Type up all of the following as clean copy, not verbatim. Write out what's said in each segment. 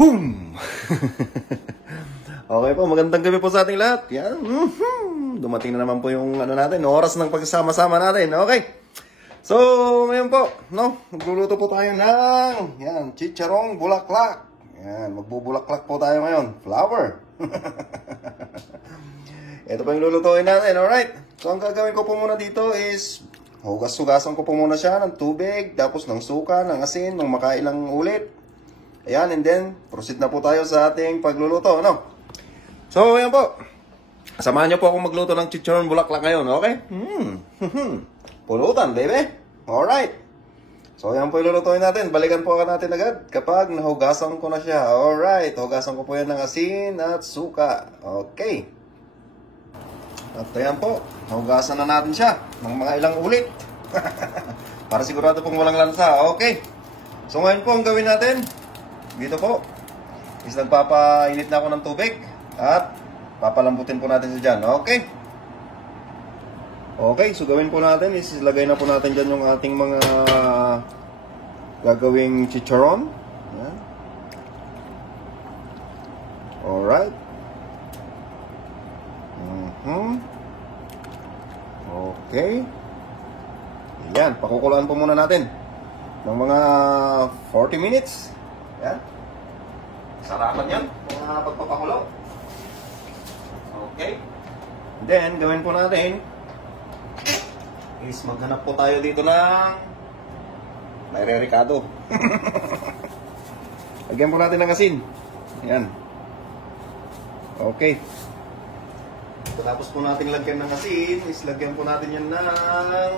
Boom! Okay po, magandang gabi po sa ating lahat. Yan. Dumating na naman po yung natin, oras ng pagsama-sama natin. Okay. So, ngayon po, magluluto po tayo ng chicharong bulaklak. Yan, magbubulaklak po tayo ngayon. Flour. Ito po yung lulutuin natin, alright? So, ang gagawin ko po muna dito is hugas-hugasan ko po muna siya ng tubig, tapos ng suka, ng asin, ng makailang ulit. Ayan, and then, proceed na po tayo sa ating pagluluto, So, ayan po. Samahan niyo po akong magluto ng chicharon bulaklak ngayon, okay? Pulutan, baby. Alright. So, ayan po ilulutuin natin. Balikan po natin agad kapag nahugasan ko na siya. Alright, hugasan ko po yan ng asin at suka. Okay. At ayan po, nahugasan na natin siya ng mga ilang ulit. Para sigurado pong walang lansa. Okay. So, ngayon po ang gawin natin, dito po, is nagpapainit na ako ng tubig at papalambutin po natin siya dyan. Okay? Okay, so gawin po natin is ilagay na po natin dyan yung ating mga gagawing chicharon. Yan. Alright. Okay. Yan, pakukulaan po muna natin ng mga 40 minutes. Yan. Sarapan yan, mga pagpapakulo. Okay. Then, gawin po natin is maghanap po tayo dito ng may re-ricado. Lagyan po natin ng asin. Yan. Okay. Tapos po natin lagyan ng asin, is lagyan po natin yan ng...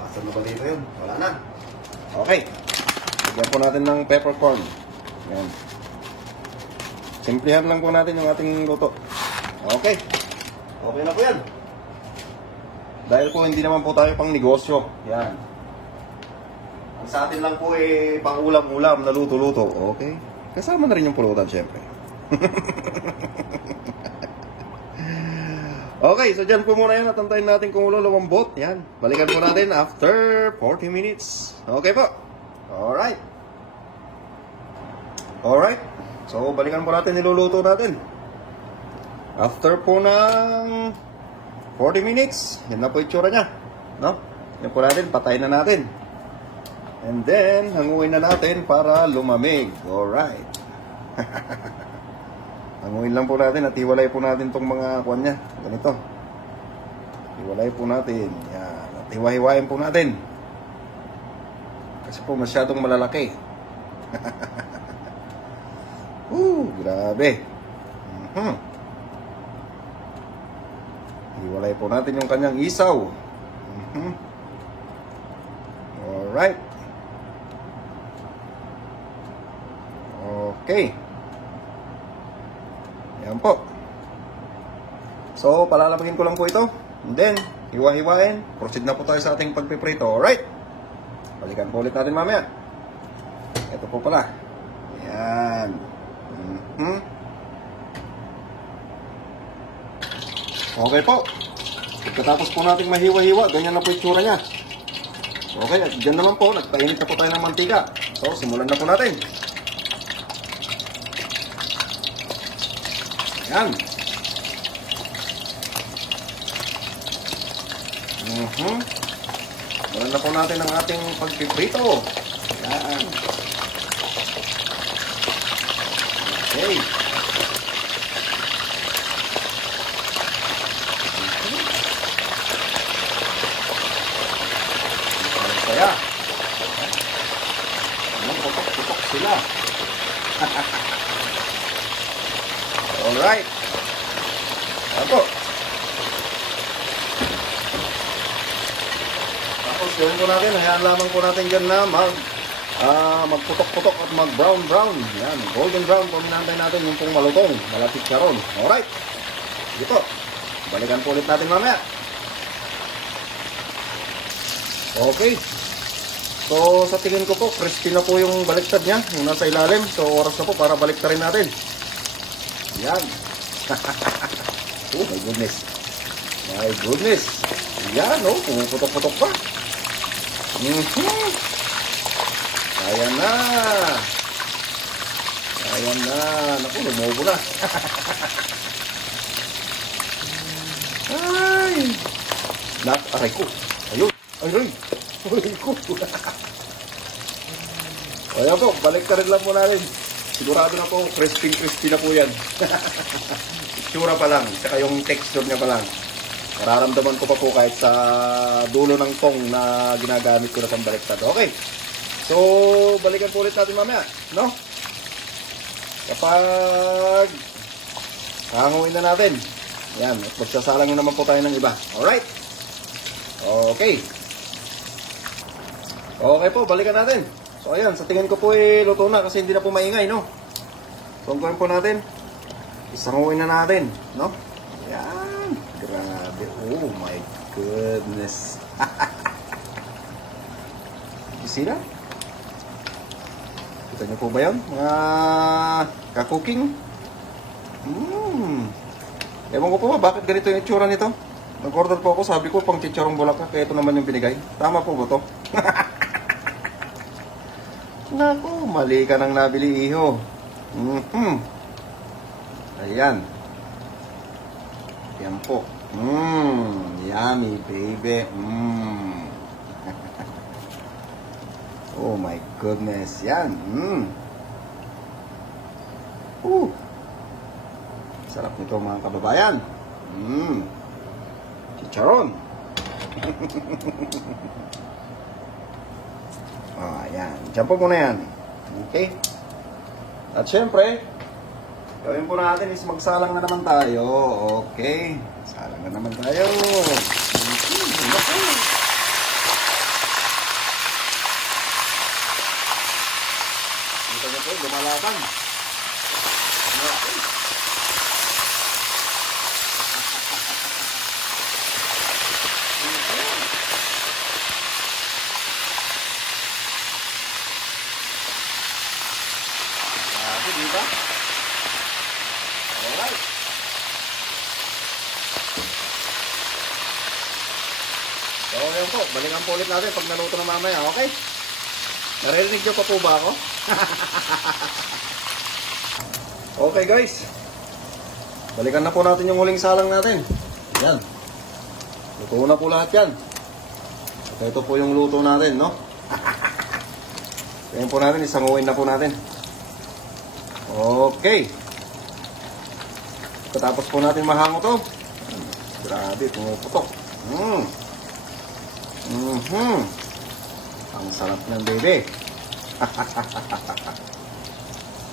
Asan na ba dito yun? Wala na. Okay. Lagyan po natin ng peppercorn. Yan. Simplihan lang po natin yung ating luto. Okay. Okay na po yan. Dahil po hindi naman po tayo pang negosyo. Yan. Ang sa atin lang po pang ulam-ulam na luto-luto. Okay. Kasama na rin yung pulutan syempre. Okay, so dyan po muna yan. Natantayin natin kung ulo lumambot. Yan. Balikan po natin after 40 minutes. Okay po. Alright. Alright. So, balikan po natin niluluto natin. After po ng 40 minutes, yan na po itsura niya. Yan po natin, patayin na natin. And then, hanguin na natin para lumamig. Alright. Hanguin lang po natin at iwalay po natin tong mga kuwan niya. Ganito. Iwalay po natin. Yan. At hiwa-hiwain po natin. Kasi po masyadong malalaki. Grabe. Hiwalay po natin yung kanyang isaw. Alright. Okay. Yan po. So, palalabagin ko lang po ito. And then, hiwa-hiwain. Proceed na po tayo sa ating pagpiprito. Alright. Balikan po ulit natin mamaya. Ito po pala. Yan. Okay po. Pagkatapos po natin mahiwa-hiwa, ganyan na po yung tsura niya. Okay, at dyan naman po, nagpainit na po tayo ng mantika. So, simulan na po natin. Yan. Simulan na po natin ang ating pagpiprito. Yan. Okay. Saya. Putok-putok sila. Alright. Ako. Tapos gawin po natin, hayaan lamang po natin dyan na magputok-putok at mag-brown-brown. Yan, golden brown po minantay natin yung pong malutong, malapit karon. Alright. Dito. Balikan po ulit natin mamaya. Okay. So, sa tingin ko po, crispy na po yung baliktad niya, yung nasa ilalim. So, oras na po para baliktarin natin. Yan. Oh, my goodness. My goodness. Yan, pumuputok-putok pa. Ayan na. Ayan na. Naku, lumobo na. Ay! Aray ko. Ayun. Aray. Aray ko. Ayan po, balik ka rin lang po natin. Sigurado na po, crispy na po yan. Itsura pa lang, saka yung texture niya pa lang. Nararamdaman ko pa po kahit sa dulo ng tong na ginagamit ko na pambaliktad. Okay. So, balikan po ulit natin mamaya, no? Kapag hanguin na natin. Yan, at magsasalang naman po tayo ng iba. Alright. Okay. Okay po, balikan natin. So, ayan, sa tingin ko po luto na kasi hindi na po maingay, no? So, ang gawin po natin, isanguin na natin, no? Ayan. Grabe. Oh my goodness. You see that? Kita niyo po ba yan? Mga ka-cooking? Ewan ko po ba, bakit ganito yung itsura nito? Nag-order po ako, sabi ko pang chicharong Bulacan, kaya ito naman yung binigay. Tama po ba to? Naku, mali ka nang nabili, iho. Ayan. Yan po. Yummy, baby. Oh my goodness. Yan. Sarap nito mga kababayan. Chicharon. Ayan. Diyan po muna yan. Okay. At syempre, gawin po natin is magsalang na naman tayo. Okay. Salang na naman tayo. Ito na po, lumalaban. Okay. Diba? Alright. So, yun po. Balikan po ulit natin pag naluto na mamaya. Okay? Narinig nyo pa po ba ako? Okay guys. Balikan na po natin yung huling salang natin. Yan. Luto na po lahat yan. Okay, ito po yung luto natin, no? Kaya po natin, isanguin na po natin. Okay. Pagkatapos po natin mahango to. Grabe, pumuputok. Ang sarap ng bebe.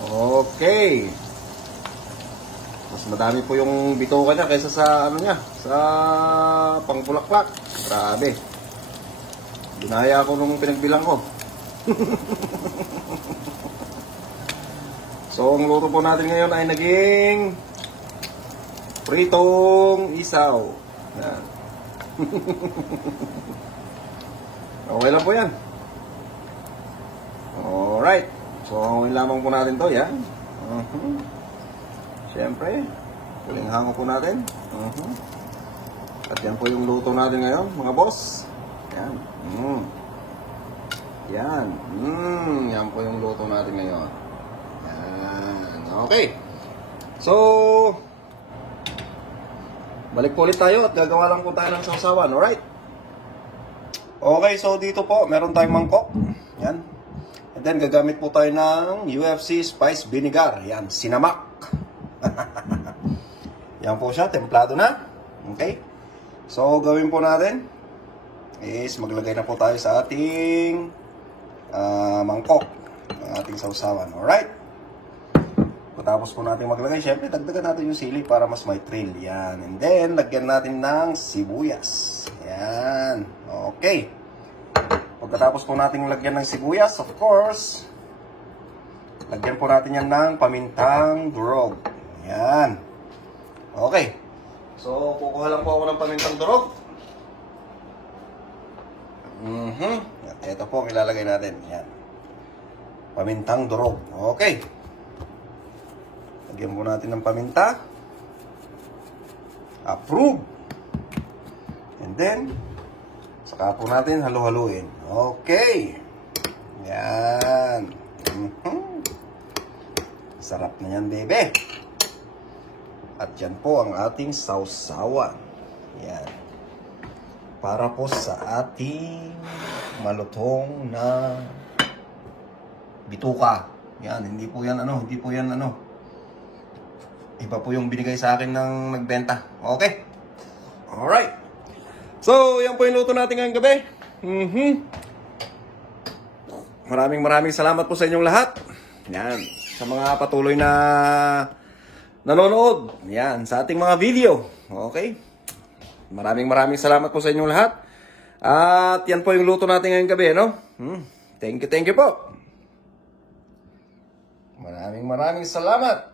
Okay. Mas madami po yung bitoka niya kaysa sa ano niya, sa pangbulaklak. Grabe. Dinaya ko nung pinagbilang ko. So, ang luto po natin ngayon ay naging pritong isaw. Yan. Okay lang po yan. Alright. So, hanguin lamang po natin to. Yan. Siyempre, huling hango po natin. At yan po yung luto natin ngayon, mga boss. Yan. Yan. Yan po yung luto natin ngayon. Okay. So, balik po ulit tayo at gagawa lang po tayo ng sausawan. Alright? Okay, so dito po, meron tayong mangkok. Yan. And then, gagamit po tayo ng UFC Spice Vinegar. Yan, sinamak. Yan po siya, templado na. Okay? So, gawin po natin is maglagay na po tayo sa ating mangkok. Ang ating sausawan. Alright? Tapos po natin maglagay, syempre dagdagan natin yung sili para mas may trail. Yan. And then, lagyan natin ng sibuyas. Yan. Okay. Pagkatapos po natin lagyan ng sibuyas, of course, lagyan po natin yan ng pamintang durog. Yan. Okay. So, kukuha lang po ako ng pamintang durog. At ito po ang ilalagay natin. Yan. Pamintang durog. Okay. Lagyan po natin ng paminta. Approve. And then, saka po natin halu-haluin. Okay. Yan. Sarap na yan, bebe. At yan po ang ating sausawan. Yan. Para po sa ating malutong na bituka. Yan, hindi po yan iba po yung binigay sa akin ng nagbenta. Okay? Alright. So, yan po yung luto natin ngayong gabi. Maraming salamat po sa inyong lahat. Yan. Sa mga patuloy na nanonood. Yan. Sa ating mga video. Okay? Maraming salamat po sa inyong lahat. At yan po yung luto natin ngayong gabi, no? Thank you po. Maraming salamat.